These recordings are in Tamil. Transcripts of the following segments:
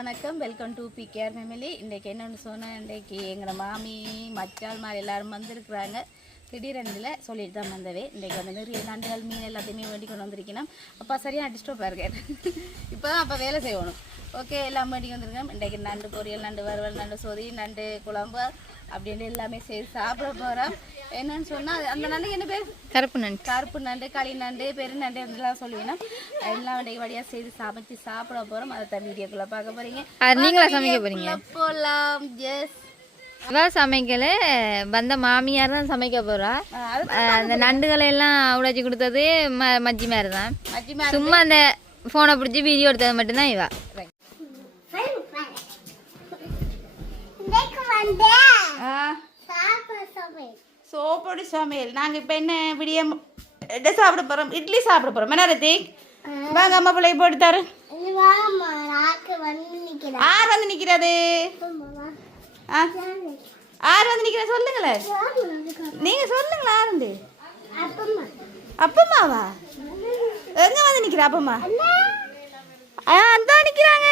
வணக்கம். Welcome to PKR family. இன்றைக்கி என்னென்னு சொன்னால், இன்றைக்கி எங்களோட மாமி மச்சால் மாதிரி எல்லோரும் வந்திருக்குறாங்க. திடீரெண்டில் சொல்லிட்டு தான் வந்தவே. இன்றைக்கி வந்து நிறைய நண்டுகள் மீன் எல்லாத்தையுமே வேண்டி கொண்டு வந்திருக்கணும். அப்பா சரியாக டிஸ்டர்பாக இருக்கார். இப்போ தான் அப்போ வேலை செய்யணும். ஓகே, எல்லாம் வேண்டி வந்திருக்கோம். இன்றைக்கி நண்டு பொரியல், நண்டு வறுவல், நண்டு சொதி, நண்டு குழம்பு அப்படின்ட்டு எல்லாமே செய்து சாப்பிட போகிறோம். என்னன்னு சொன்னால், அந்த நண்டு என்ன பேர்? கருப்பு நண்டு, களி நண்டு, பெரு நண்டு எல்லாம் சொல்லுவீங்கன்னா எல்லாம் இன்றைக்கு வழியாக செய்து சமைச்சு சாப்பிட போகிறோம். அதை தான் வீடியோக்குள்ளே பார்க்க போகிறீங்க. நீங்களா சமைக்க போகிறீங்க? போகலாம். எஸ், அதான் சமைக்கல, வந்த மாமியார் தான் சமைக்க போறா. அந்த நண்டுகளை எல்லாம் உடைச்சி கொடுத்தது மஜ்ஜி மாதிரி தான். சும்மா அந்த போனை பிடிச்சி வீடியோ எடுத்தது மட்டும்தான் இவா. சோப்போடு சமையல். நாங்கள் இப்போ என்ன விடியம் சாப்பிட போகிறோம்? இட்லி சாப்பிட போகிறோம். என்ன ரத்திக், வாங்க அம்மா பிள்ளை போட்டு தரேன். ஆர் வந்து நிற்கிறது? ஆர் வந்து நிற்கிற சொல்லுங்களேன். நீங்கள் சொல்லுங்களா? ஆறுண்டு அப்பம்மாவா? எங்கே வந்து நிற்கிற அப்பம்மா? அதான் நிற்கிறாங்க.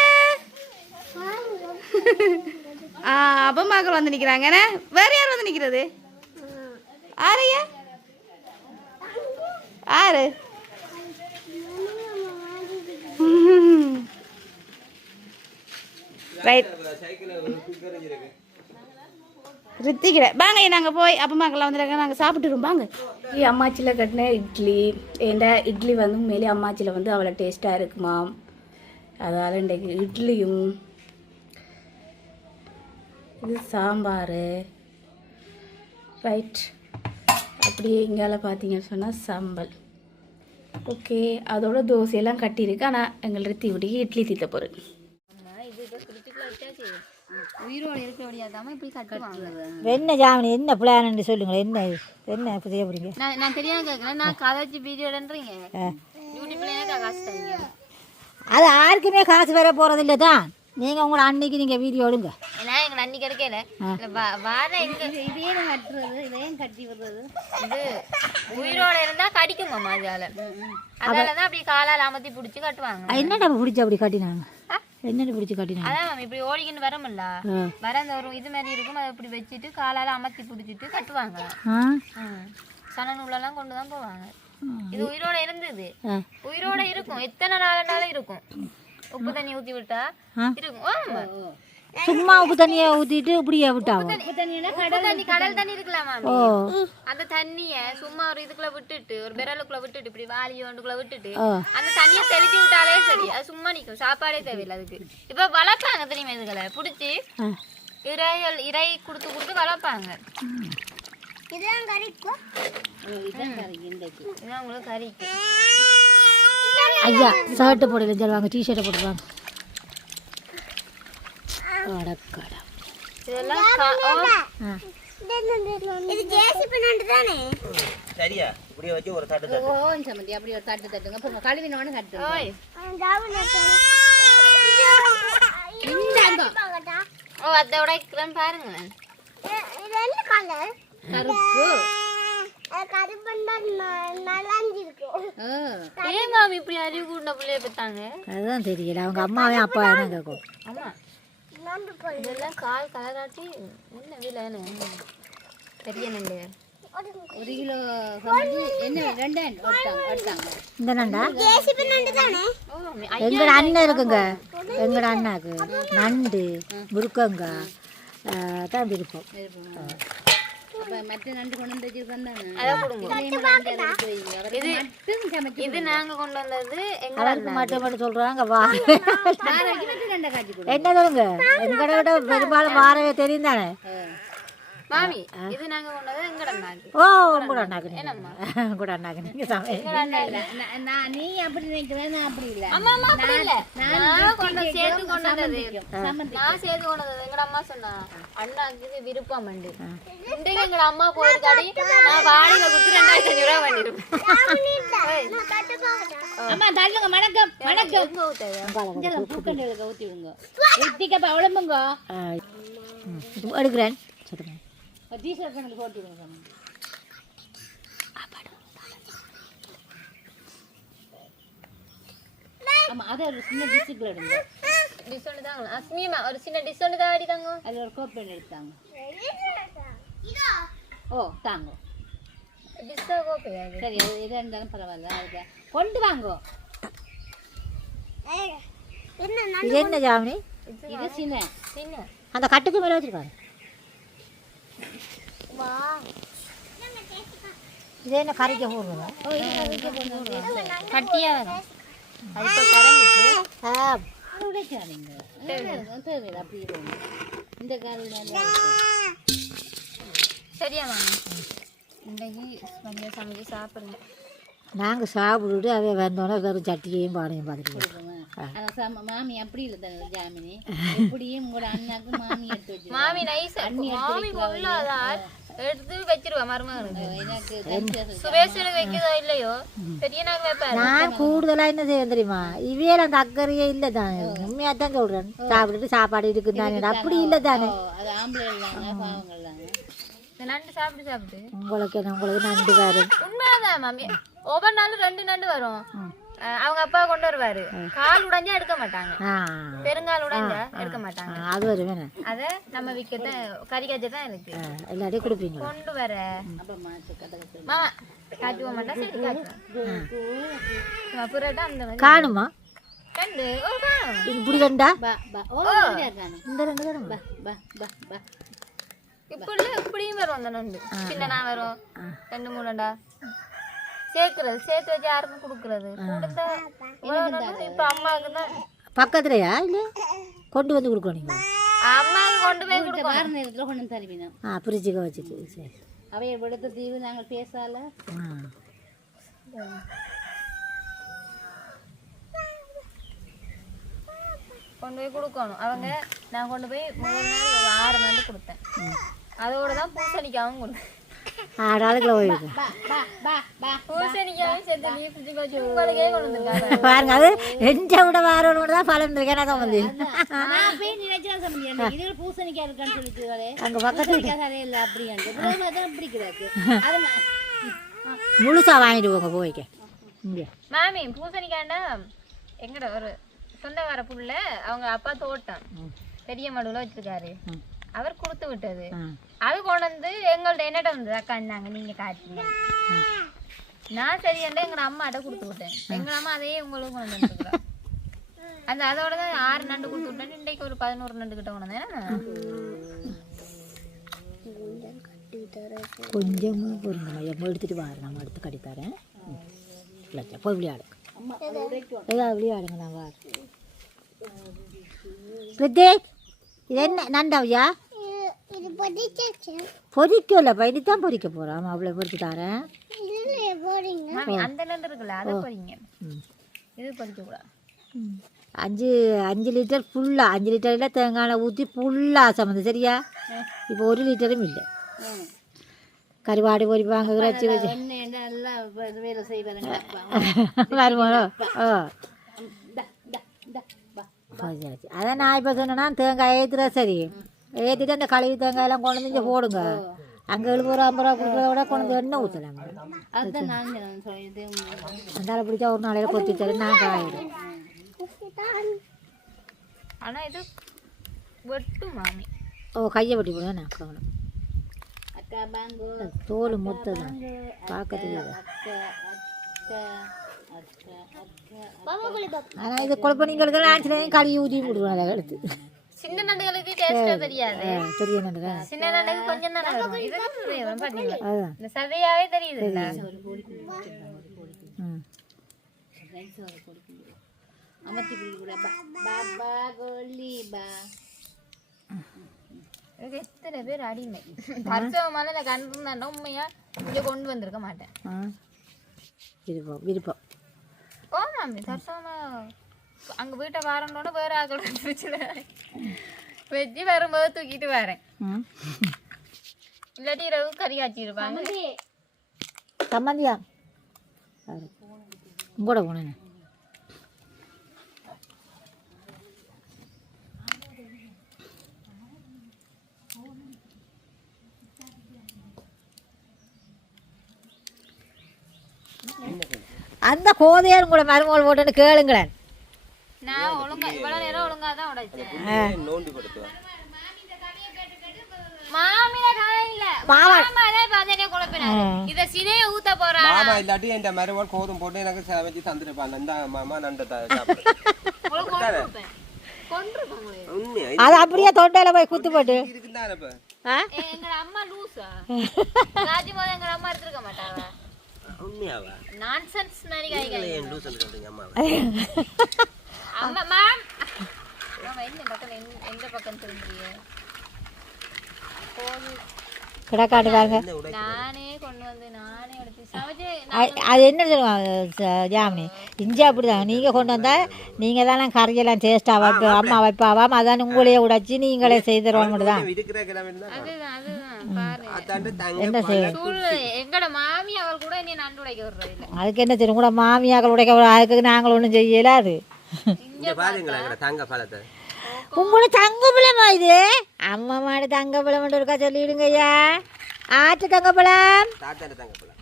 அப்பம்மாக்கள் வந்து நிற்கிறாங்க. வேற யார் வந்து நிற்கிறது? ஆரையா? ஆறு ரைட் ரித்திக்கிற வாங்க. நாங்கள் போய் அப்பம்மாக்கெல்லாம் வந்துடுறாங்க. நாங்கள் சாப்பிட்டுருவோம் வாங்க. அம்மாச்சியில் கட்டின இட்லி. ஏண்டா இட்லி வந்து உண்மையிலே அம்மாச்சியில் வந்து அவ்வளோ டேஸ்ட்டாக இருக்குமா. அதனால் இன்றைக்கு இட்லியும், இது சாம்பார். ரைட், அப்படியே இங்கால பார்த்தீங்கன்னு சொன்னால் சம்பல். ஓகே, அதோட தோசையெல்லாம் கட்டியிருக்கு. ஆனால் எங்கள் ரித்தி விட்டுக்கு இட்லி தீத்த போகிறேன். உயிரோடு இருக்க முடியாதாம இப்படி கட்டுவாங்க. என்ன ஜாமி, என்ன பிளான் சொல்லுங்களேன். என்ன என்ன செய்ய போறீங்க? நான் தெரியாம கேட்கறேன். நான் கதை வச்சு வீடியோன்றீங்க, யூடியூப்ல எனக்கு காசு தரீங்க. அது யாருக்குமே காசு வர போறது இல்லை தான். நீங்கள் உங்களோட அன்னைக்கு நீங்கள் வீடியோ எடுங்க. ஏன்னா எங்கள் அன்னைக்கு எடுக்கல வார இதையே கட்டுறது, இதையும் கட்டி விடுறது. இது உயிரோட இருந்தால் கடிக்குங்கம்மா. அதால தான் அப்படி காலால் அமர்த்தி பிடிச்சி கட்டுவாங்க. என்னடா பிடிச்சி அப்படி கட்டினாங்க? என்னென்ன பிடிச்சி கட்டினாங்க? அதான் மேம், இப்படி ஓடிக்கின்னு வரமில்ல, வர அந்த ஒரு இது மாதிரி இருக்கும். அதை இப்படி வச்சுட்டு காலால் அமர்த்தி பிடிச்சிட்டு கட்டுவாங்க. சனநூலெல்லாம் கொண்டு தான் போவாங்க. இது உயிரோட இருந்தது, உயிரோட இருக்கும். எத்தனை நாளுனாலும் இருக்கும். உப்பு தண்ணி ஊற்றி விட்டா இருக்கும். சும்மா உப்பு தண்ணியை ஊற்றிட்டு இப்படியே விட்டாங்க. கடல் தண்ணி இருக்கலாமா, அந்த தண்ணிய சும்மா ஒரு இதுக்குள்ள விட்டுட்டு, ஒரு விரலுக்குள்ள விட்டுட்டு, இப்படி வாளி ஒன்றுக்குள்ள விட்டுட்டு அந்த தண்ணியை தெளிச்சு விட்டாலே சரி, அது சும்மா நிற்கும். சாப்பாடே தேவையில்லை அதுக்கு. இப்ப வளர்ப்பாங்க தெரியுமா, இதுகளை பிடிச்சி இறை கொடுத்து கொடுத்து வளர்ப்பாங்க. இதான் கறிக்கும், இதான் உங்களுக்கு கறிக்கும். ஐயா ஷர்ட்டு போடல, சொல்லுவாங்க டிஷர்ட்டை போட்டுருவாங்க. சரியா இப்படி வச்சு ஒரு தட்டு தட்டு. சமந்தி அப்படி ஒரு தட்டு தட்டுங்க. அப்புறம் கழுவினோன்னு தட்டு. ஓ, அதை உடைக்கிறேன் பாருங்களேன். கருப்பு இப்படி அறிவு கூண்ட பிள்ளைய பார்த்தாங்க. அதுதான் தெரியல, அவங்க அம்மாவே அப்பா தான் கேட்கும். ஆமா, இதெல்லாம் கால் கலராட்டி என்ன விலை பெரிய நண்டு. 1 கிலோ என்ன 2 இந்த நண்டா எங்கட அண்ணன் இருக்குங்க. எங்கட அண்ணாக்கு நண்டு முருக்கங்க தான் விருப்பம். மற்ற நண்டு கொண்டு வந்து இது நாங்க கொண்டு வந்தது. எங்களுக்கு மட்டும் மட்டும் சொல்றாங்க வா என்ன சொல்லுங்க. எங்கட விட பெரும்பாலும் வாரவே தெரியும் தானே மாமி. இது நாங்க கொண்டு வந்தது எங்கட அண்ணாக்கு. ஓ, உங்களோட அண்ணாக்கு கூட அண்ணாக்கு நீங்க நீ அப்படி நினைக்கிறேன், நான் அப்படி இல்லை. அம்மா அம்மா அப்படி இல்லை, நான் கொண்டு சேர்த்து கொண்டு வந்தது. நான் சேர்த்து கொண்டு வந்தது. எங்கட அம்மா சொன்னா அண்ணாக்கு இது விருப்பம் உண்டு. இன்றைக்கு எங்கட அம்மா போயிருக்காடி, நான் வாடகை கொடுத்து 2500 ரூபா பண்ணிருப்பேன். அம்மா தள்ளுங்க. வணக்கம் வணக்கம். பூக்கண்டுகளுக்கு ஊற்றி விடுங்க. எத்திக்கப்ப அவ்வளோமுங்க எடுக்கிறேன். போட்டு விடுங்க. ஆமா, அதை ஒரு சின்ன டிஸ்ட்ரிக்ட்ல எடுங்க. டிஷ் ஒன்று தாங்க அஸ்மியமா ஒரு சின்ன டிஷ் ஒன்று தான் அடி தாங்க அது ஒரு கோப்பையில் எடுத்தாங்க ஓ தாங்க டிஷ் தான் கோப்பையா அது சரி எது இருந்தாலும் பரவாயில்ல அதுக்கு கொண்டு வாங்கோ இது என்ன ஜாமினி இது சின்ன சின்ன அந்த கட்டுக்கு மேலே வச்சுருக்காங்க இது என்ன கறிக்க போடுறதா கட்டியா வரும் அது இப்போ கரைஞ்சிட்டு உடைக்காதீங்க தேவையில்லை அப்படியே போங்க இந்த காலையில் சரியா மாமி இன்றைக்கு மதியம் சமைச்சு சாப்பிடுங்க நாங்கள் சாப்பிட்டுட்டு அதே வந்தோடனே வெறும் சட்டியையும் பானையும் பார்த்துட்டு மாமி அப்படி இல்லை தானே ஜாமினி எப்படியும் உங்களோட அண்ணாக்கு மாமி எடுத்து வச்சு மாமி நைஸ் மாமி கொள்ளாதா எடுத்து வச்சிருவா மருமகனுக்கு எனக்கு சுரேஷனுக்கு வைக்கிறதோ இல்லையோ பெரிய நாங்க வைப்பாரு நான் கூடுதலாக என்ன செய்வேன் தெரியுமா இவையில அந்த அக்கறையே இல்லை தானே உண்மையாக தான் சொல்கிறேன் சாப்பிட்டுட்டு சாப்பாடு இருக்குது தானே அப்படி இல்லை தானே அது ஆம்பளை இல்லாங்க பாவங்கள் தாங்க இந்த நண்டு சாப்பிட்டு உங்களுக்கு நண்டு வரும் உண்மையாதான் மாமி ஒவ்வொரு நாளும் 2 நண்டு வரும் அவங்க அப்பா கொண்டு வருவாரு கால் உடைஞ்சா எடுக்க மாட்டாங்க பெருங்கால் உடைஞ்சா எடுக்க மாட்டாங்க அது வரும் வேணும் அத நம்ம விக்கத்த கறி காய்ச்சல் தான் இருக்கு எல்லாத்தையும் கொடுப்பீங்க கொண்டு வர மாமா காட்டுவோம் மாட்டா சரி காட்டுவோம் புரட்டா அந்த மாதிரி காணுமா கண்டு ஓ காணும் இப்படி கண்டா இந்த 2 தரம் இப்படியும் வரும் அந்த நண்டு சின்னனா வரும் 2 3 நண்டா சேர்த்து வச்சு யாருக்கும் கொடுக்கறது கொடுத்தா இப்ப அம்மாவுக்கு தான் பக்கத்துலையா இல்லை கொண்டு வந்து கொடுக்கணும் நீங்கள் அம்மாவுக்கு கொண்டு போய் கொடுக்கணும் வார நேரத்தில் கொண்டு தருவீங்க ஃப்ரிட்ஜுக்கு வச்சுட்டு சரி அவைய விடுத்த தீவு நாங்கள் பேசால கொண்டு போய் கொடுக்கணும் அவங்க நான் கொண்டு போய் 3 நாள் ஒரு 6 நண்டு கொடுத்தேன் அதோட தான் பூசணிக்காவும் கொடுத்தேன் 6 ஆளுக்குள்ள போயிருக்கு பூசணிக்காவும் சேர்த்து நீ ஃப்ரிட்ஜுக்கு வச்சு உங்களுக்கே கொண்டு வந்துருக்காங்க பாருங்க அது எந்த விட வாரோட தான் பலன் இருக்கேன் நான் வந்து நான் போய் நினைச்சா சமைக்கிறேன் இது பூசணிக்காய் இருக்கான்னு சொல்லிட்டு அங்கே பக்கத்துல சரியே இல்லை அப்படின்ட்டு அப்படி கிடக்கு அது முழுசா வாங்கிட்டு போங்க போய்க்க இங்கே மாமி பூசணிக்காண்டா எங்கட ஒரு சொந்தக்கார புள்ள அவங்க அப்பா தோட்டம் பெரிய மடுவில் வச்சிருக்காரு அவர் கொடுத்து விட்டது அது கொண்டு வந்து எங்கள்ட்ட என்னட்ட வந்தது அக்கா இருந்தாங்க நீங்க காட்டுங்க நான் சரி எங்க அம்மாட்ட கொடுத்து விட்டேன் எங்க அம்மா அதையே உங்களுக்கு கொண்டு வந்துருக்குறா அந்த அதோட தான் 6 நண்டு கொடுத்து விட்டேன் இன்றைக்கு ஒரு 11 நண்டு கிட்ட கொண்டு வந்தேன் கொஞ்சமாக பொருங்க எம்ம எடுத்துட்டு வாரு நம்ம எடுத்து கட்டி தரேன் போய் விளையாடுங்க ஏதாவது விளையாடுங்க நான் வாரு ரித்திக் இது என்ன நண்டாவியா பொரிக்கலப்பா இனிதான் பொரிக்க போகிறோம் அவ்வளோ பொரிச்சு தரேன் அந்த நண்டு இருக்குல்ல அதை பொரிங்க இது பொரிக்க கூடாது 5 லிட்டர் ஃபுல்லாக 5 லிட்டரில் தேங்காய் ஊற்றி ஃபுல்லாக சம்மந்தம் சரியா இப்போ 1 லிட்டரும் இல்லை கருவாடு பொரிப்பாங்க இறைச்சி வச்சு நல்லா வேலை செய்வாருங்க வருமானோ அதான் நான் இப்போ சொன்னேன்னா தேங்காய் ஏற்றுறா சரி ஏற்றிட்டு அந்த கழுவி தேங்காயெல்லாம் கொண்டு வந்து இங்கே போடுங்க அங்கே 70 ரூபா 50 ரூபா கொடுக்குறத விட கொண்டு வந்து எண்ணெய் ஊற்றலாங்க அதுதான் நான் சொல்லிட்டு அந்தால பிடிச்சா ஒரு நாளையில் கொத்தி தரேன் நான் காயிடும் ஆனா இது வெட்டும் மாமி ஓ கையை வெட்டி போடுவேன் நான் கவனம் அக்கா பாங்கோ தோல் மொத்தம் பார்க்கறதுக்கு ஆனால் இது குழப்பணிங்களுக்கு ஆச்சுனா கழுவி ஊற்றி விடுவேன் அதை எடுத்து சின்ன நண்டுகளுக்கு டேஸ்டா தெரியாது பெரிய நண்டு சின்ன நண்டுக்கு கொஞ்சம் தானே வரும் இது பாத்தீங்களா இந்த சதையாவே தெரியுது இல்ல அமர்த்தி கூட பாபா கோலி பா எனக்கு எத்தனை பேர் அடிமை பரிசவமான இந்த கண்டு நான் உண்மையா இங்கே கொண்டு வந்திருக்க மாட்டேன் விருப்பம் விருப்பம் ஓ மாமி தர்சவமா அங்கே வீட்டை வரணுன்னு வேற ஆக்கள் வெஜ்ஜி வரும்போது தூக்கிட்டு வரேன் இல்லாட்டி இரவு கறி காய்ச்சிருப்பாங்க சம்மந்தியா கூட போனேன் அந்த கோதையாரும் கூட மருமகள் போட்டுன்னு கேளுங்களேன் நான் ஒழுங்கா இவ்வளோ நேரம் ஒழுங்கா தான் உடைச்சேன். நோண்டி படுத்துவா மாமில கதை இல்ல. மாமாலே பாதனே குழப்பினாரு. இத சினைய ஊத்த போறாங்க. மாமா இல்லாட்டி என் மருமகள் கோதும் போட்டு எனக்கு சமைச்சு தந்துருப்பான். இந்த மாமா நண்டு சாப்பிடு. கொன்றுவாங்களே. உண்மையா அது அப்படியே தொண்டையில போய் குத்து போட்டு இருக்குதானே இப்ப? எங்க அம்மா லூசா? ராஜி போத எங்க அம்மா எடுத்துக்க மாட்டாங்க. உண்மையாவா? நான்சென்ஸ் மாதிரி கைகள். ஏன் லூசல் சொல்றீங்க அம்மாவை? அம்மா மேம். மாமா என்ன பக்கம் எந்த பக்கம் திரும்பியே? கிடக்காட்டுக்காங்க. நானே கொண்டு வந்து நானே எடுத்து சமைச்சு அது என்ன சொல்லுவாங்க ஜாமினி இஞ்சி அப்படிதான் நீங்கள் கொண்டு வந்தால் நீங்கள் தானே கறியெல்லாம் டேஸ்ட்டாக வைப்போம் அம்மா வைப்பாவாம் அதான் உங்களையே உடைச்சி நீங்களே செய்துருவோம் தான். இருக்கிற கிழமை அதுதான் பாரு. என்ன செய்ய சூழ்நிலை எங்கட மாமி அவள் கூட நீ நண்டு உடைக்க விடுறது இல்லை. அதுக்கு என்ன தெரியும் கூட மாமியாக்கள் உடைக்க அதுக்கு நாங்கள் ஒன்றும் செய்யல. அது இங்க பாருங்களா தங்க பழத்தை உங்களோட தங்க பழமா இது அம்மா மாடு தங்க பழம் மட்டும் இருக்கா சொல்லிடுங்க ஐயா. ஆற்று தங்க பழம் தாத்தாட தங்க பழம்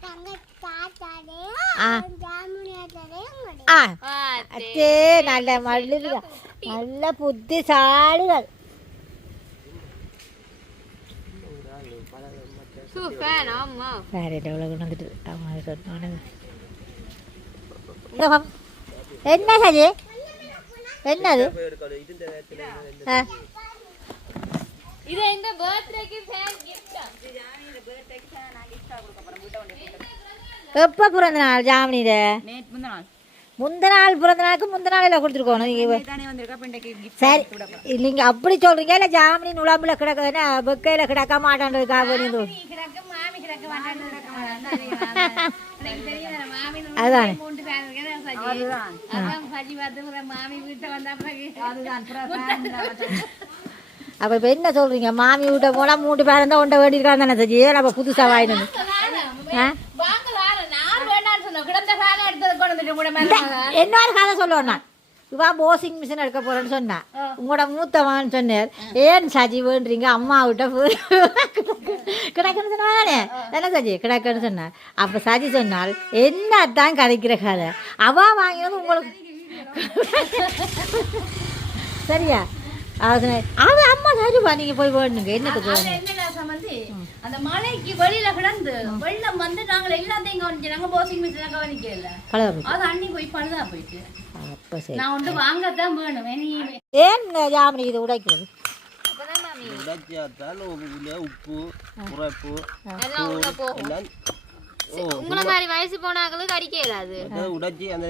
அத்தே நல்ல மல்லு நல்ல புத்திசாலிகள். சூப்பர் ஆமா. வேற எவ்வளோ கொண்டு வந்துட்டு அவங்க சொன்னானுங்க. என்ன சரி என்னது இது இந்த பர்த்டேக்கு ஃபேன் கிஃப்ட். எப்போ பிறந்த நாள் ஜாமினியில? முந்தின நாள் பிறந்த நாளுக்கு முந்தின நாளில் கொடுத்துருக்கோணும். சரி நீங்கள் அப்படி சொல்கிறீங்க இல்லை ஜாமினி நுழம்புல கிடக்குதுன்னா வெக்கையில் கிடக்க மாட்டான்றதுக்காக அதான் அப்போ இப்போ என்ன சொல்கிறீங்க மாமி வீட்டை போனால் 3 பேர் இருந்தால் ஒன்றை வேண்டியிருக்காங்க தானே சரி நம்ம புதுசாக வாங்கினது. இன்னொரு கதை சொல்லுவேன் நான் இவா வாஷிங் மிஷின் எடுக்க போறேன்னு சொன்னா உங்களோட மூத்தவான்னு சொன்னார். ஏன் சஜி வேண்டுறீங்க அம்மா விட்ட கிடக்குன்னு சொன்னானே என்ன சஜி கிடக்குன்னு சொன்னார். அப்போ சஜி சொன்னால் என்னத்தான் கதைக்கிற கதை அவா வாங்கினது உங்களுக்கு சரியா? அது அம்மா சரிப்பா நீங்க போய் வேணுங்க என்னத்துக்கு அந்த மலைக்கு வெளியில கிடந்து வெள்ளம் வந்து நாங்க எல்லாத்தையும் கவனிச்சாங்க. வாஷிங் மிஷின் கவனிக்கல அது அண்ணி போய் பழுதா போயிட்டு நான் ஒன்று வாங்கத்தான் வேணும். ஏன் ஜாமினி இது உடைக்கிறது? உப்பு உரைப்பு உங்கள மாதிரி வயசு போனாங்களும் கடிக்க இயலாது. உடைச்சி அந்த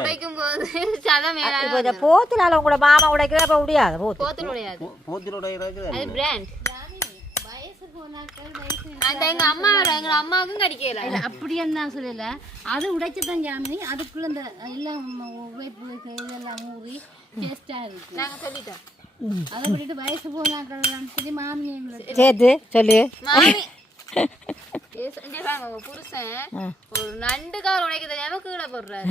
உடைக்கும் போது சதம் இப்போ போத்துலால உங்களோட மாமா உடைக்கிற அப்ப முடியாது. போத்துல உடையாது. போத்தில் உடைக்கிறது அது பிராண்ட். அந்த எங்க அம்மா எங்க அம்மாவுக்கும் கடிக்கல. அப்படி என்ன சொல்லல அது உடைச்சதான் ஜாமினி. அதுக்குள்ள இந்த எல்லாம் உழைப்பு இதெல்லாம் ஊறி டேஸ்டா இருக்கு. நாங்க சொல்லிட்டோம் அதை விட்டுட்டு வயசு போனாக்கள் சரி மாமி சேர்த்து சொல்லு மாமி புருஷன் ஒரு நண்டு கால் உடைக்க தெரியாம கீழே போடுறாரு.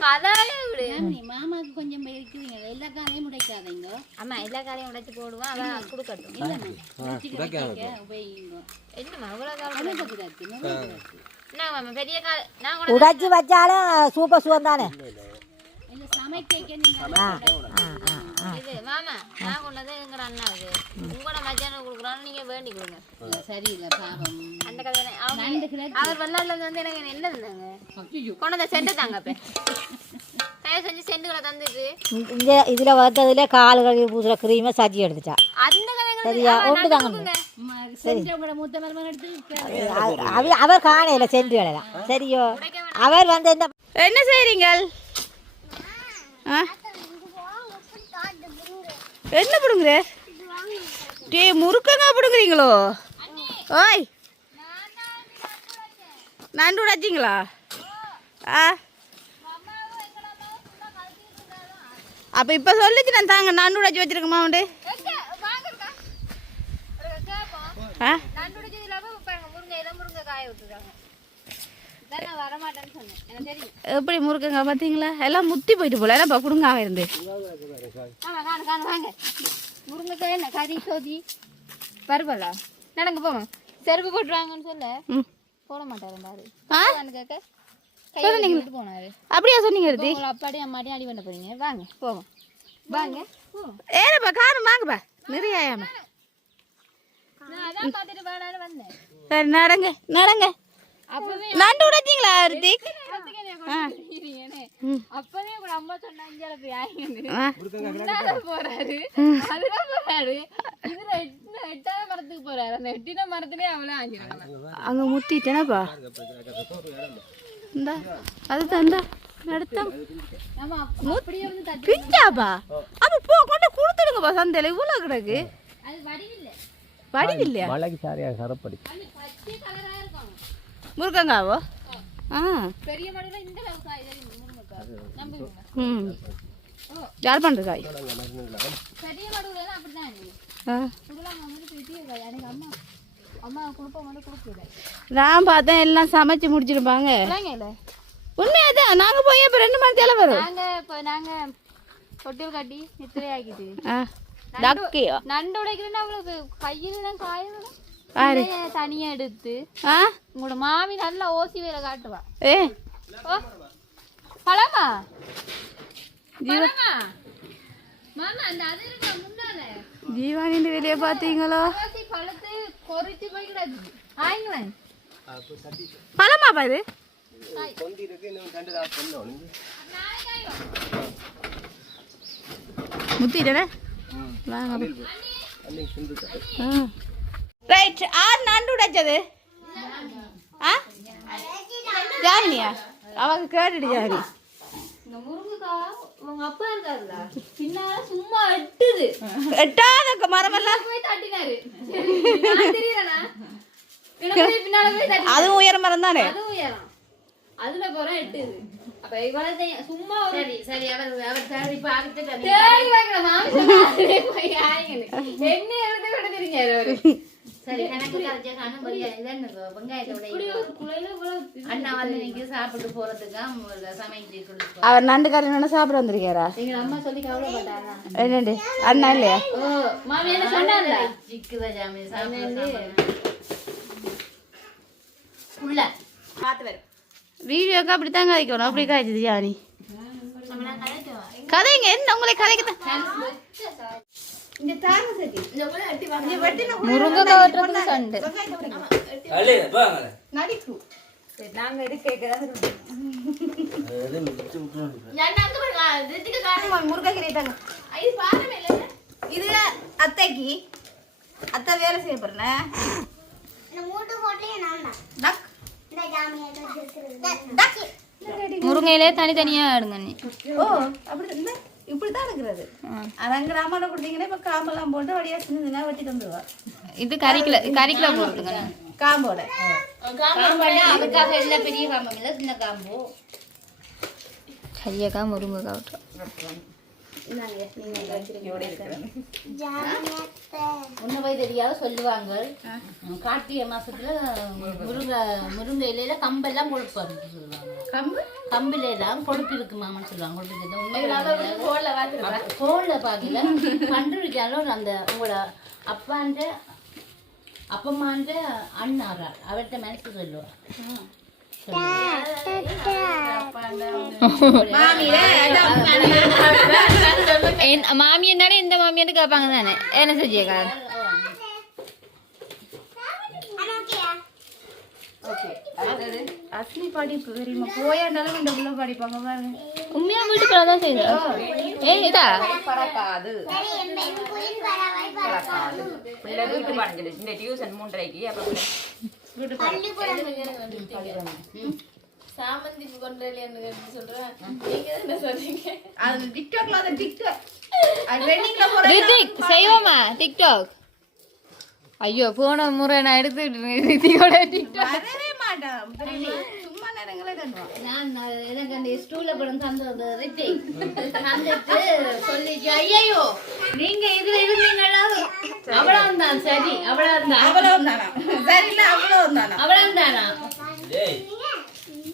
கதாலே விடு. மாமாவுக்கு கொஞ்சம் இருக்கிறீங்க எல்லா காலையும் உடைக்காதீங்க. ஆமா எல்லா காலையும் உடைச்சு போடுவான் அவன் கொடுக்கட்டும். என்னமா அவ்வளவு காலம் பெரிய கால நான் உடைச்சு வச்சாலும் சூப்பர் சுகம் தானே. இது மாமா நான் கொண்டது எங்கட அண்ணாவுக்கு உங்களோட மத்தியானம் கொடுக்குறான்னு நீங்க வேண்டி கொடுங்க. சரியில்லை பாவம் அந்த கதை அவர் வெள்ளாடுல வந்து எனக்கு என்ன இருந்தாங்க கொண்டு செண்டு தாங்க அப்ப தயவு செஞ்சு செண்டுகளை தந்துட்டு இந்த இதுல வந்ததுல கால் கழுவி பூசுற கிரீமை சஜி எடுத்துட்டா. அந்த கதை சரியா ஒன்று தாங்க அவர் காணையில சென்று விடலாம் சரியோ. அவர் வந்து என்ன செய்றீங்க? என்ன பிடுங்குற? டே முறுக்கங்க பிடுங்குறீங்களோ? ஓய் நண்டு உடைச்சிங்களா? அப்போ இப்போ சொல்லிச்சு நான் தாங்க நண்டு உடைச்சி வச்சிருக்கமா உண்டு. எப்படி முறுக்குங்க பார்த்தீங்களா? எல்லாம் முத்தி போயிட்டு போல எல்லாம் கொடுங்காம இருந்து முருங்கைக்காய் என்ன கறி சோதி பருவலா நடங்க போங்க செருப்பு போட்டுருவாங்கன்னு சொல்ல போட மாட்டாரு போனாரு. அப்படியா சொன்னீங்க? அப்பாடி அம்மாடி அடி பண்ண போறீங்க வாங்க போவோம். வாங்க ஏறப்பா காரம் வாங்கப்பா நிறைய ஆயாம நான் அதான் பார்த்துட்டு வேணான்னு வந்தேன். சரி நடங்க நடங்க நண்டு உடைச்சிங்களா ரித்திக் அப்பதே கூட அம்மா சொன்னா இஞ்சால போய் ஆயிங்க போறாரு அதுதான் போறாரு இதுல எட்டாத மரத்துக்கு போறாரு அந்த எட்டின மரத்திலே அவளே ஆங்கிருக்காங்க. அங்க முத்திட்டேனாப்பா இந்தா அதுதான் இந்தா நடத்தம் ஆமா அப்படியே வந்து தட்டி பிஞ்சாப்பா அப்ப போ கொண்டு கொடுத்துடுங்கப்பா சந்தையில இவ்வளவு கிடக்கு அது வடிவில்லை வடிவில்லையா மலைக்கு சாரியா சரப்படி அது பச்சை கலரா இருக்கும். முருங்கங்காவோ ஆ பெரிய மடுல இந்த காய் முருங்கக்காய் நம்புங்க. ம் ஜாழ்ப்பாணம் காய் பெரிய மடுல அப்படிதான் இருக்கு. ஆ புதுலாம் வந்து பெரிய காய் எனக்கு அம்மா அம்மா குடுப்பம் வந்து கொடுக்கல. நான் பார்த்தேன் எல்லாம் சமைச்சு முடிச்சிருப்பாங்க இல்லைங்கல்ல உண்மையாதான் நாங்க போய் இப்ப 2 மணி தேவை வரும் நாங்க தொட்டில் கட்டி நித்திரை ஆக்கிட்டு ஆ டக்கியோ நண்டு உடைக்கிறேன்னா அவளுக்கு கையில காயும் ஆறு தனியா எடுத்து ஆ உங்களோட மாமி நல்லா ஓசி வேலை காட்டுவா. ஏ ஓ பழமா பழமா மாமா அந்த அது இருக்க முன்னால ஜீவானின் வெளியே பார்த்தீங்களோ ஓசி பழத்து கொறிச்சு போய் கிடக்கு ஆயிங்களேன் பழமாப்பா இது கொண்டி இருக்கு இன்னும் 2 நாள் பண்ணோம் முத்திட்டே வாங்க அன்னைக்கு சுண்டுட்டேன் ரைட் ஆறு நண்டு உடைச்சது ஆ ஜானியா அவங்க கேட்டுடு ஜானி இந்த முருங்கைக்காய் உங்க அப்பா இருக்காருல்ல பின்னால சும்மா எட்டுது எட்டாத மரமெல்லாம் போய் தட்டினாரு நான் தெரியறேனா பின்னால போய் தட்டி அதுவும் உயர மரம் தானே அதுவும் உயரம் அதுல போற எட்டுது அப்ப இவ்வளவு சும்மா ஒரு சரி அவர் தேடி பார்த்துட்டு தேடி வைக்கிற மாமிசம் போய் ஆயிங்கன்னு என்ன எழுதி கூட தெரிஞ்சாரு அவரு சரி எனக்கு கரைச்சா காணும் வெங்காயத்தோட இப்படி ஒரு குலையில இவ்வளவு அண்ணா வந்து நீங்க சாப்பிட்டு போறதுக்கு சமைச்சு கொடுத்து அவர் நண்டு கறி சாப்பிட வந்திருக்காரா எங்க அம்மா சொல்லி கவலைப்பட்டாரா என்னண்டு அண்ணா இல்லையா ஓ மாமி என்ன சொன்னாங்க சிக்குதா ஜாமி சாப்பிட்டு உள்ள பார்த்து வரும் வீடியோக்கு அப்படித்தான் கதைக்கணும் அப்படி காய்ச்சது ஜானி கதைங்க என்ன உங்களை கதைக்கத்தான் முருங்கைக்காய் வெட்டுறதுக்கு சண்டை நாங்க எடுக்க முருங்கை தாங்க இது அத்தைக்கு அத்தை வேலை செய்ய போறேன் முருங்கையிலே தனித்தனியா எடுங்க நீ ஓ அப்படி இல்லை இப்படிதான் இருக்கிறது அங்க ராமான கொடுத்தீங்கன்னா இப்ப காம்பெல்லாம் போட்டு வடியா சின்ன வெட்டி தந்துருவா இது கறிக்கல போடுறதுங்க காம்போட அதுக்காக எல்லா பெரிய காம்பும் இல்லை சின்ன காம்பு கறியக்காய் முருங்கைக்காய் ஒண்ணு போய் தெரியாத சொல்லுவாங்க கார்த்திகை மாசத்துல முருங்கை இலையில கம்பெல்லாம் கொடுப்பாரு சொல்லுவாங்க கம்பில எல்லாம் கொழுப்பு இருக்கு மாமான்னு சொல்லுவாங்க கோல்ல பாக்கல கண்டுபிடிச்சாலும் அந்த உங்களோட அப்பம்மான்ற அண்ணாரா அவர்கிட்ட மனசு சொல்லுவா மாமி என்னே இந்த மாமியாட்டு கேட்பாங்க தானே என்ன செஞ்சியக்கா அஸ்லி படிப்பு தெரியுமா போயாண்டாலும் இந்த உள்ள படிப்பாங்க பாருங்க உண்மையா வீட்டுக்குள்ள தான் செய்யுது இதா பறக்காது பிள்ளை வீட்டு பாடம் இந்த டியூஷன் 3:30க்கு அப்ப சாமந்தி கொண்டேன்னு சொல்றேன் நீங்க என்ன சொல்றீங்க அது டிக்டாக்ல அது டிக்டாக் அது ட்ரெண்டிங்ல போற செய்வோமா டிக்டாக் ஐயோ போன முறை நான் எடுத்துக்கிட்டு டிக்டாக் வரவே மாட்டேன் சும்மா நேரங்களே கண்டுவான் நான் எனக்கு அந்த ஸ்டூல படம் தந்தது தந்துட்டு சொல்லிச்சு ஐயோ நீங்க இதுல இருந்தீங்களா அவ்வளவுதான் சரி அவ்வளவுதான் அவ்வளவுதானா சரியில்ல அவ்வளவுதானா அவ்வளவுதானா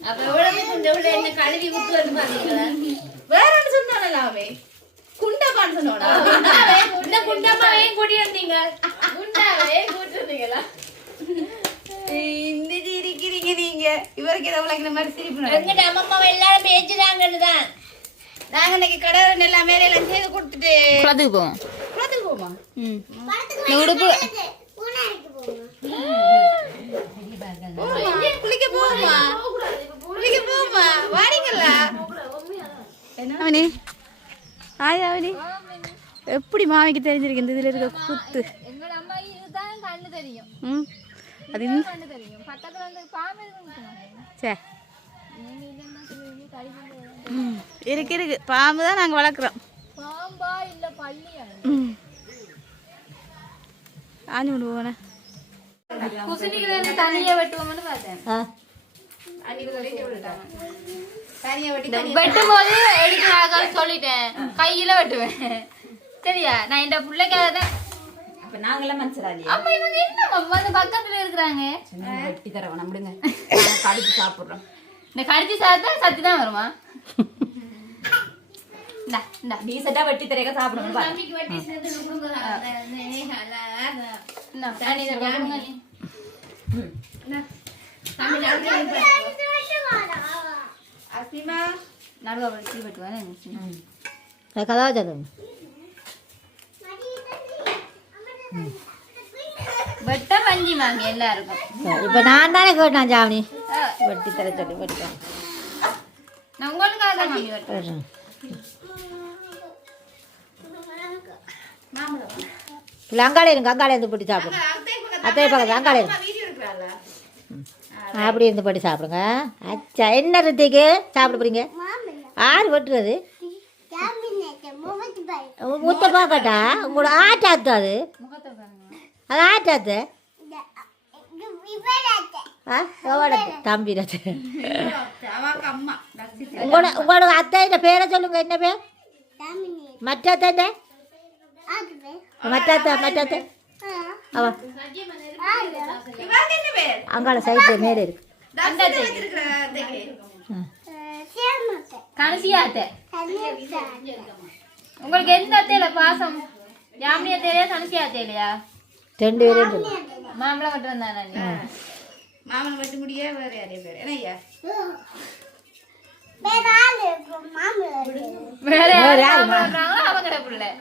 அப்ப எவ்வளவு குண்டு என்ன கழுவி விட்டு வந்து பாத்தீங்களா வேற என்ன சொன்னானே அவன் குண்டபான்னு சொன்னானா இந்த குண்டம்மாவே கூட்டி வந்தீங்க குண்டாவே கூட்டுறீங்களா இந்த இருக்கிறீங்க நீங்க இவருக்கு ஏதாவது இந்த மாதிரி சிரிப்பு எங்கிட்ட அம்மா எல்லாரும் பேச்சுறாங்கன்னு தான் நாங்க இன்னைக்கு கடை எல்லாம் வேலையெல்லாம் செய்து கொடுத்துட்டு குளத்துக்கு போவோம். குளத்துக்கு போமா? இந்த உடுப்பு குளிக்க போமா? குளிக்க போமா? வாரீங்களா? அவனி ஆயா அவனி எப்படி மாமிக்கு தெரிஞ்சிருக்கு இந்த இதுல இருக்க குத்து? எங்களோட அம்மா இதுதான் கண்ணு தெரியும். ம் அது இன்னும் கண்ணு தெரியும். பக்கத்துல வந்து பாம்பு இருக்குன்னு சே இருக்கு இருக்கு பாம்பு தான் நாங்கள் வளர்க்குறோம். பாம்பா இல்ல பள்ளியா? ஆஞ்சு கொண்டு போனேன். குசுனிகளை தனியா வெட்டுவோம்னு பார்த்தேன். வெட்டும் போது எடுக்கிறாங்க சொல்லிட்டேன், கையில வெட்டுவேன். சரியா? நான் இந்த பிள்ளைக்காக தான். அப்ப நாங்கெல்லாம் மனசிலாதியா அம்மா இவங்க என்ன வந்து பக்கத்துல இருக்கிறாங்க. வெட்டி தரவா நம்மடுங்க கடிச்சு சாப்பிடுறோம். இந்த கடிச்சு சாப்பிட்டா சத்து தான் வருமா? டீசெண்டா வெட்டி தரேக்க சாப்பிடணும் பாரு. கதா சதம் வெட்ட பஞ்சி மாமி எல்லாருக்கும். இப்போ நான் தானே கேட்டேன் ஜாவனி வெட்டி தர சொல்லி வெட்டிட்டேன். நான் உங்களுக்காக தான் மாமி வெட்டுறேன். இல்லை அங்காளே இருங்க, அங்காளே இருந்து போட்டு சாப்பிடுங்க. அத்தை பக்கத்து அங்காளே இருக்கு, அப்படி இருந்து போட்டு சாப்பிடுங்க. அச்சா என்ன ரித்திக்கு சாப்பிட போறீங்க? ஆறு வெட்டுறது முத்த பார்க்கட்டா உங்களோட ஆட்டாத்து அது அது ஆட்டாத்து தம்பி உங்களோட அத்தையோட பேரை சொல்லுங்க. என்ன பேர்? மற்ற அத்தை மற்ற அவ அங்காள சைட்ல மேலே இருக்கு. உங்களுக்கு எந்த அத்தையில பாசம்? யாமினி அத்தையிலையா தனுஷி அத்தையிலையா? ரெண்டு பேரும் சொல்லு. மாம்பழம் மட்டும் இருந்தா மாமன் வெட்டு முடிய வேற யாரையும் பேர் என்னய்யா? வேற யாரு மாம்பழம் அவங்க பிள்ளை.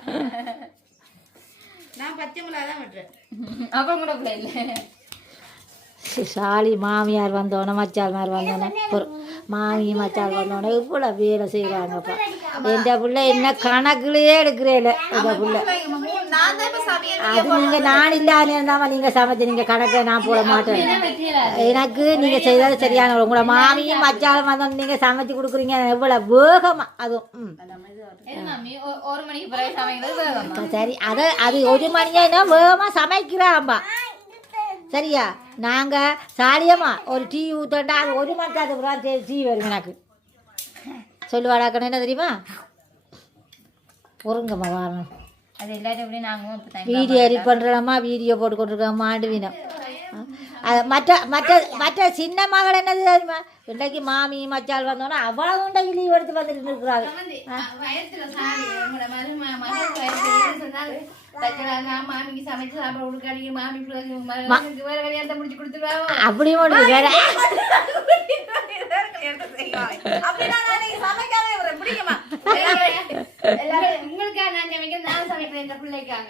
நான் பச்சை மிளகா தான் வெட்டுறேன். அப்ப கூட பிள்ளை இல்லை. சாலி மாமியார் வந்தோன்னே மச்சால் மாதிரி வந்தோன்னே ஒரு மாமி மச்சால் வந்தோடனே இவ்வளோ வேலை செய்கிறாங்கப்பா. எந்த பிள்ளை என்ன கணக்குலேயே எடுக்கிறேன் எந்த பிள்ளை. அது நீங்கள் நான் இல்லாமல் இருந்தாமல் நீங்கள் சமைச்சு நீங்கள் கணக்கை நான் போட மாட்டேன். எனக்கு நீங்கள் செய்தது சரியான உங்களோட மாமியும் மச்சாலும் வந்தோன்னு நீங்கள் சமைச்சு கொடுக்குறீங்க எவ்வளோ வேகமாக. அதுவும் ஒரு மணிக்கு பிறகு சமைக்கிறது சரி. அது ஒரு மணியா வேகமாக சமைக்கிறாம்பா. சரியா? நாங்கள் சாலியம்மா ஒரு டீ ஊற்றண்டா அது ஒரு மணி நேரத்துக்கு டீ வரும் எனக்கு. சொல்லுவாடாக்கணும் என்ன தெரியுமா? பொறுங்கம்மா வரணும். அது எல்லாரும் எப்படி நாங்கள் வீடியோ எடிட் பண்ணுறோம்மா, வீடியோ போட்டு கொண்டிருக்கோம் மாண்டுவினம். அது மற்ற சின்ன மகள் என்னது தெரியுமா? இன்றைக்கு மாமி மச்சால் வந்தோன்னா அவ்வளவு இன்றைக்கு லீவ் எடுத்து வந்துட்டு இருக்கிறாங்க. மாமிக்கு சமைச்சு சாப்பிட கொடுக்காதீங்க, மாமி வேற கல்யாணத்தை முடிச்சு கொடுத்துருவாங்க. அப்படி ஒன்று வேற உங்களுக்காக நான் சமைக்கிறேன், நான் சமைக்கிறேன் இந்த பிள்ளைக்காக.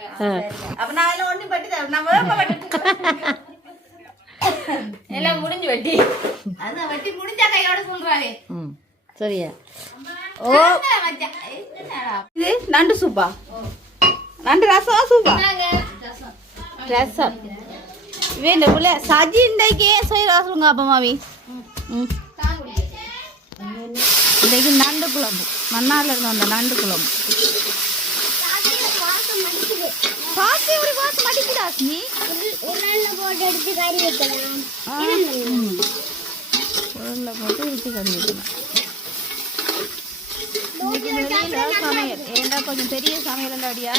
அப்ப நான் எல்லாம் ஒண்ணும் பட்டு எல்லாம் முடிஞ்சு வெட்டி அதான் வெட்டி முடிஞ்சா கையோட சொல்றாரு. சரியா? ஓ இது நண்டு சூப்பா? நண்டு ரசம் சூப்பா? ரசம் வேண்ட புள்ள சஜி இன்றைக்கு செய்யறா சொல்லுங்க அப்பா மாமி. இன்றைக்கு நண்டு குழம்பு, மன்னார்ல இருந்தோம் அந்த நண்டு குழம்பு. பார்த்து இப்படி பார்த்து மடிக்குதா நீ? போட்டு எடுத்து கறி வைக்கலாம், உருளை போட்டு இடிச்சு கறி வைக்கலாம். சமையல் ஏண்டா கொஞ்சம் பெரிய சமையல் அடியா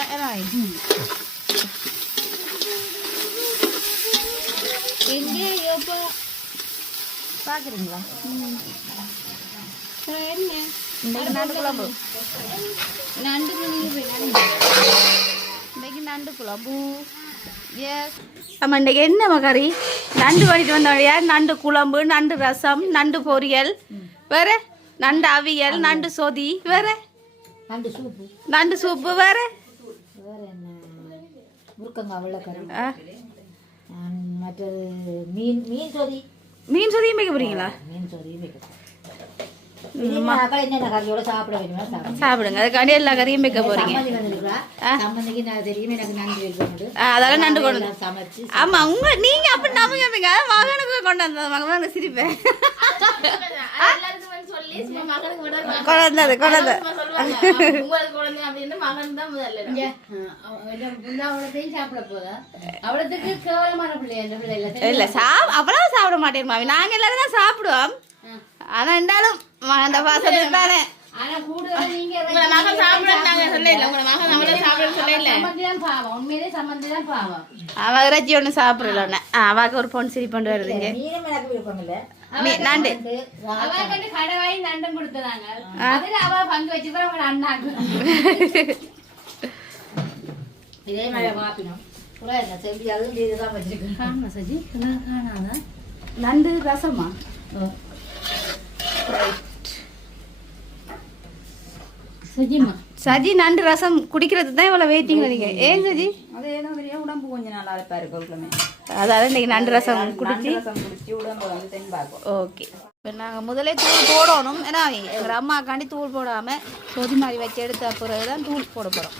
எங்கே எப்போ பார்க்குறீங்களா? என்ன இன்னைக்கு நண்டு குழம்பு, இன்னைக்கு நண்டு குழம்பு. எஸ் ஆமாம், இன்றைக்கி என்ன கறி? நண்டு பண்ணிட்டு வந்தோடையா? நண்டு குழம்பு, நண்டு ரசம், நண்டு பொரியல், வேற நண்டு அவியல், நண்டு சொதி, வேற நண்டு சூப்பு நண்டு சூப்பு வேற வேறு என்ன முருக்கங்காய் வெள்ளைக்கறி ஆ, மற்றது மீன் சொதி மீன் சொதியும் வைக்க போறீங்களா? மீன் சொதியும் வைக்கணும் என்ன கறியோட சாப்பிட வேணுமா சாப்பிடுங்க. அதுக்காண்டி எல்லா கறியும் வைக்க போறீங்க. சம்மந்தி வந்துருக்குறா சம்மந்திக்கு நான் தெரியும் எனக்கு நன்றி வைக்கணும் அதெல்லாம் நண்டு கொண்டு சமைச்சு ஆமா நீங்க அப்படி நம்புங்க மகனுக்கு கொண்டு வந்தது மகன் சிரிப்பேன் கொண்டாந்து இல்ல அவ்வளவு சாப்பிட மாட்டேன் மாமி. நாங்க எல்லாரும் தான் சாப்பிடுவோம். ஆனா இருந்தாலும் அந்த பாசத்துக்கு தானே அவ இறைச்சி ஒண்ணு சாப்பிடல அவாக்கு ஒரு பொண்ணு சிரி கொண்டு வருதுங்க. நண்டு இதே மாதிரி மாப்பினோம் செம்பி அதுவும் செய்துதான் வச்சிருக்கேன் நண்டு ரசமா சஜி நண்டு ரசம் குடிக்கிறது தான் இவ்வளவு வெயிட்டிங் வரீங்க. ஏன் சஜி? அது ஏதோ உடம்பு கொஞ்சம் நல்லா இருப்பாரு கொள்ளுமே. அதாவது இன்னைக்கு நண்டு ரசம் குடிச்சு உடம்பு வந்து தென்பாக்கும். ஓகே. இப்போ நாங்கள் முதலே தூள் போடணும். ஏன்னா எங்கள் அம்மாக்காண்டி தூள் போடாமல் சொதி மாதிரி வச்சு எடுத்த பிறகு தான் தூள் போட போகிறோம்.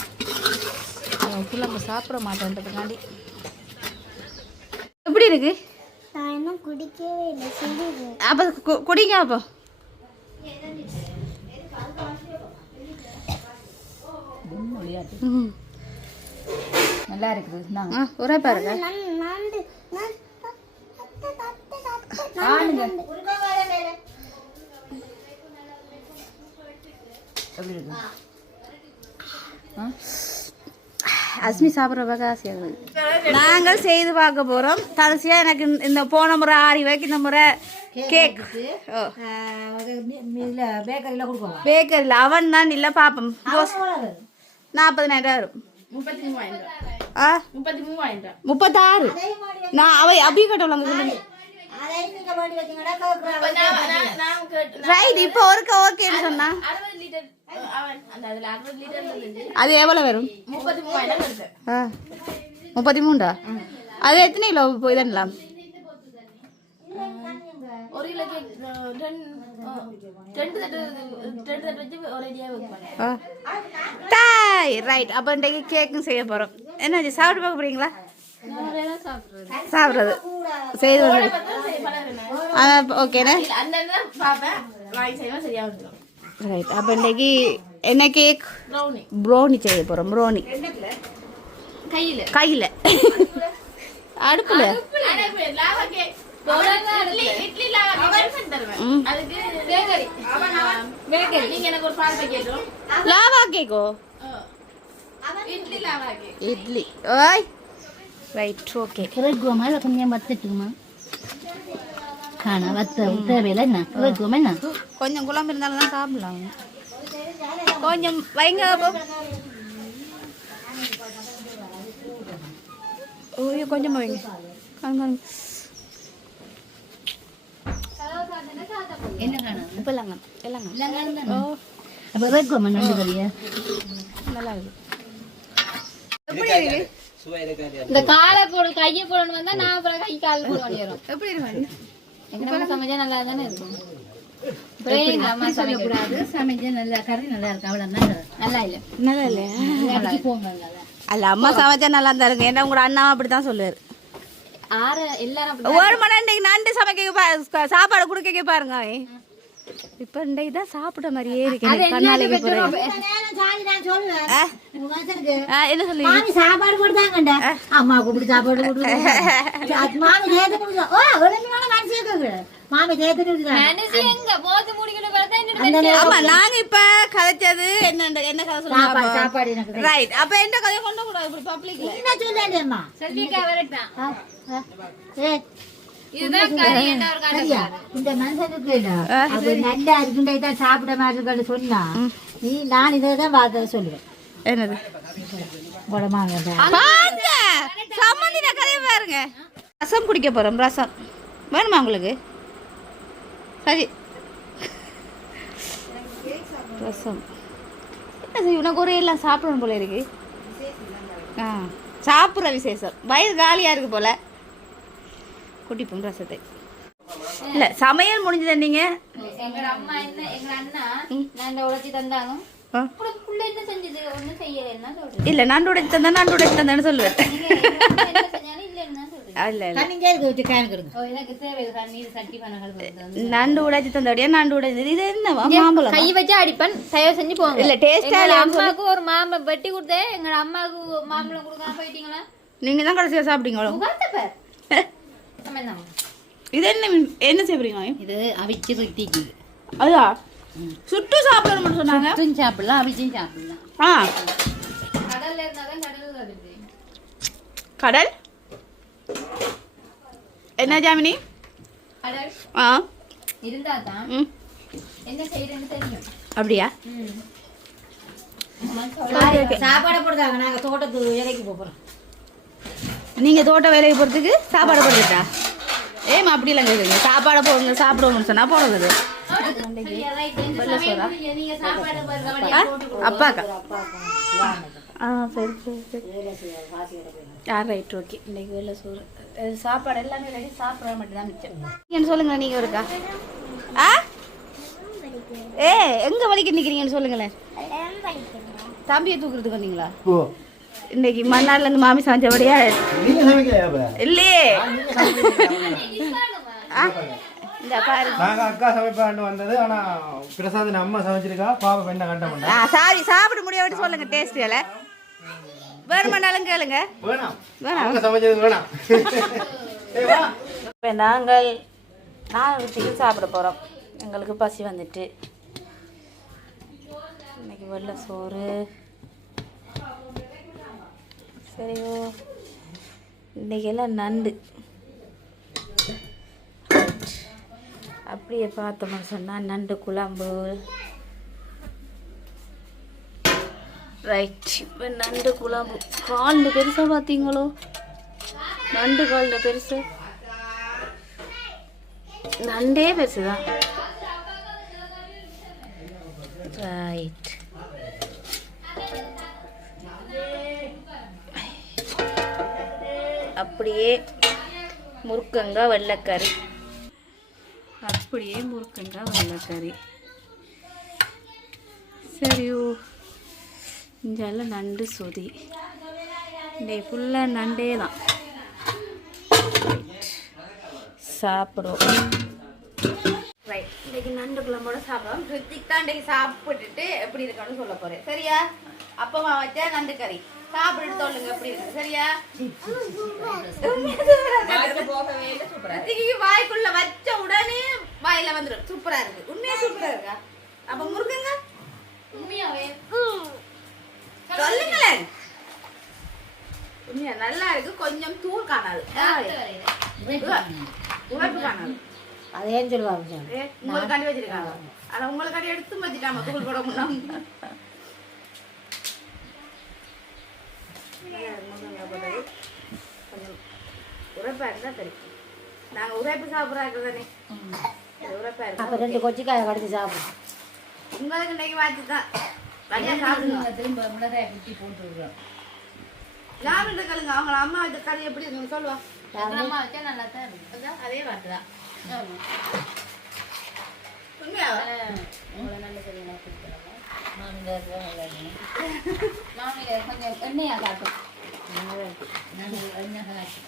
புள்ளங்க சாப்பிட மாட்டேன்றதுக்காண்டி. எப்படி இருக்கு? அப்போ குடிங்க. அப்போ நல்லா இருக்குது. ஒரே பாருங்க. அஸ்மி சாப்பிட்ற ஆசையாக நாங்கள் செய்து பார்க்க போகிறோம். கடைசியாக எனக்கு இந்த போன முறை 6 ரூபாய்க்கு இந்த முறை கேக் பேக்கரியில் கொடுப்போம். பேக்கரியில் அவன் தான் இல்லை பார்ப்போம். 40,000 வரும். 36 நான் அவை அப்படி கட்டலாம் ரைட். இப்போ ஒருக்க ஓகேன்னு சொன்னா அது எவ்வளவு வரும்? 33. அது எத்தனை கிலோ இதெல்லாம்? ரைட். அப்போ இன்றைக்கு கேக்கும் செய்ய போறோம். என்ன சாப்பிட்டு பார்க்க போறீங்களா? சாப்பிட்றது செய்து வந்து ஓகேண்ணே. ரைட். அப்போ இன்றைக்கி என்ன கேக்? ப்ரௌனி செய்ய போகிறோம். ப்ரௌனி கையில் அடுப்பில் லாவா கேக்கோ? இட்லி. ஓய் ரைட். ஓகே. கொஞ்சம் குழம்பு இருந்தாலும் தான் சாப்பிடலாம். கொஞ்சம் வைங்க. ஓய்யோ கொஞ்சம் வைங்க. இப்போ இல்லைங்க இல்லைங்க. ஓ நல்லா இருக்கு. இந்த காலை போட கையை போடணும் வந்தா நான் அப்புறம் கை கால் போட வேண்டியரும். எப்படி இருக்கு? எங்க சமைச்சா நல்லா தானே இருக்கும். சொல்லக்கூடாது. சமைச்சா நல்லா கறி நல்லா இருக்கு. அவ்வளோ நல்லா இல்லை. நல்லா இல்லையா? அல்ல அம்மா சமைச்சா நல்லா தான் இருக்கு. ஏன்னா உங்களோட அண்ணா அப்படித்தான் சொல்லுவாரு. எல்லாரும் ஒரு மணி நேரம் நண்டு சமைக்க சாப்பாடு கொடுக்க பாருங்க. இப்ப இன்றைக்கு தான் சாப்பிட்ட மாதிரியே இருக்கு. கண்ணாலைக்கு என்ன சொல்லி சாப்பாடு போட்டுதாங்கண்டா அம்மா கூப்பிட்டு சாப்பாடு போட்டு மாமி மாமி ஆமா. நாங்க இப்ப கதைச்சது என்ன கதை சொல்லுங்க. ரைட். அப்ப என்ன கதையை கொண்டு கூடாது இப்படி பப்ளிக்ல. என்ன சொல்லலேம்மா செல்விக்கா வரட்டா. இந்த மனுஷனுக்கு நல்லா இருக்குதான் சாப்பிட மாதிரி சொன்னா நீ நான் இதான் பார்த்த சொல்லுவேன். என்னது? சம்மந்தின கதையை பாருங்க. ரசம் குடிக்க போறோம். ரசம் வேணுமா உங்களுக்கு? சரி ரசம் சரி உனக்கு ஒரே எல்லாம் சாப்பிடணும் போல இருக்கு. ஆ சாப்பிட்ற விசேஷம். வயிறு காலியாக இருக்கு போல. குட்டிப்போம் ரசத்தை. இல்லை சமையல் முடிஞ்சது நீங்கள்? எங்க அம்மா என்ன எங்க அண்ணா நான் உழைச்சி தந்தாங்க. புள்ள என்ன செஞ்சது ஒன்றும் செய்யலைன்னா சொல்றேன். இல்லை நண்டு உடைச்சு தந்தேன்னு சொல்லுவேன். என்ன செஞ்சாலும் இல்லைன்னா சொல்றேன். இல்லை தண்ணிங்க இருக்கு விட்டு கேன் கொடுங்க. எனக்கு தேவை தண்ணீர் சட்டி பண்ண நண்டு உடைச்சு தந்தபடியா நண்டு உடைச்சது. இது என்னவா மாம்பழம்? கை வச்சு அடிப்பேன். தயவு செஞ்சு போங்க. இல்லை டேஸ்டா எங்க அம்மாவுக்கு ஒரு மாம்பழம் வெட்டி கொடுத்தேன். எங்க அம்மாவுக்கு மாம்பழம் கொடுக்காம போயிட்டீங்களா? நீங்கள் தான் கடைசியாக சாப்பிட்டீங்களோ? இது என்ன செய்வீங்க? இது அவிச்சு ரொட்டிக்கு அதா சுட்டு சாப்பிடணும்னு சொன்னாங்க. சுட்டும் சாப்பிடலாம் அவிச்சும் சாப்பிடலாம். ஆ கடல்ல இருந்தாதான் கடல் வருது. கடல் என்ன ஜாமினி? கடல் ஆ இருந்தா தான் ம் என்ன செய்யறேன்னு தெரியும். அப்படியா? சாப்பாடை போடுறாங்க. நாங்கள் தோட்டத்து வேலைக்கு போகிறோம். நீங்கள் தோட்ட வேலைக்கு போகிறதுக்கு சாப்பாடு போடுறதா? ஏமா அப்படி இல்லைங்க கேட்குங்க. சாப்பாடை போடுங்க சாப்பிடுவோம்னு சொன்னால் போடுறது. நீங்க சாப்பாடு அப்பாக்கா? ஆ சரி சரி சரி. Right okay. இன்னைக்கு வெள்ளை சோறு சாப்பாடு எல்லாமே ரெடி. சாப்பிட மட்டும் தான் மிச்சம். நீங்கள் சொல்லுங்க. நீங்கள் இருக்கா? ஆ ஏ எங்கே வலிக்கு நிற்கிறீங்கன்னு சொல்லுங்களேன். தம்பியை தூக்குறதுக்கு வந்தீங்களா? இன்னைக்கு மன்னார்லேருந்து மாமி சமைச்சபடியா? இல்லையே இந்த பாரு. நாங்கள் அக்கா சமைப்பாண்டு வந்தது. ஆனால் பிரசாத் அம்மா சமைச்சிருக்கா. பாப்பா என்ன கண்ட மாட்டேன். சாரி சாப்பிட முடியாவிட்டு சொல்லுங்க. டேஸ்ட் இல்லை வேணுமானாலும் கேளுங்க. வேணாம் வேணாம் அவங்க சமைச்சது வேணாம். இப்போ நாங்கள் 4 சாப்பிட போகிறோம். எங்களுக்கு பசி வந்துட்டு. இன்னைக்கு வெள்ளை சோறு. சரியோ இன்னைக்கு எல்லாம் நண்டு. அப்படியே பார்த்தோம்னு சொன்னால் நண்டு குழம்பு. ரைட். இப்போ நண்டு குழம்பு. காலில் பெருசாக பார்த்தீங்களோ? நண்டு காலில் பெருசு. நண்டே பெருசு தான். ரைட். அப்படியே முருக்கங்காய் வெள்ளைக்கறி. அப்படியே முருக்கங்காய் வெள்ளைக்கறி. சரியோ இங்கெல்லாம் நண்டு சொதி. இன்னைக்கு ஃபுல்லாக நண்டே தான். சாப்பிடுவோம். ரைட். இன்னைக்கு நண்டு குழம்போட சாப்பிடுவோம். ரித்திக் தான் இன்றைக்கு சாப்பிட்டுட்டு எப்படி இருக்கணும்னு சொல்ல போகிறேன். சரியா? அப்பமா வச்சா நண்டு கறி சாப்பிட்டு சொல்லுங்க எப்படி இருக்கு. சரியா? ரித்திக்கு வாய்க்குள்ள வச்ச உடனே வாயில வந்துடும். சூப்பரா இருக்கு. உண்மையா சூப்பரா இருக்கா? அப்ப முருகங்க உண்மையாவே சொல்லுங்களேன். உண்மையா நல்லா இருக்கு. கொஞ்சம் தூள் காணாது. உழைப்பு காணாது. அதே சொல்லுவாங்க. உங்களுக்கு கண்டி வச்சிருக்காங்க. ஆனா உங்களுக்கு கண்டி எடுத்து வச்சுட்டாங்க. தூள் போட முடியும். கொஞ்சம் உரைப்பா இருந்தா தெரியும். நாங்க உரைப்பு சாப்பிட்றாங்க தானே. உரைப்பா இருக்கு. அப்போ 2 கொச்சிக்காயை கடிச்சு சாப்பிடுவோம். உங்களுக்கு இன்னைக்கு வாட்சி தான். வழியா சாப்பிடுங்க. திரும்ப மிளகாய் குட்டி போட்டு விடுறோம். யாருன்னு கேளுங்க. அவங்க அம்மா இந்த கறி எப்படி இருக்குன்னு சொல்லுவா. அம்மா வச்சா நல்லா தான் இருக்கு. அதே வார்த்தை தான். உங்களை நல்ல கறி நான் கொடுத்துறேன். மாமியார் கொஞ்சம் எண்ணெயா காட்டும். நான் எண்ணெய் காய்ச்சி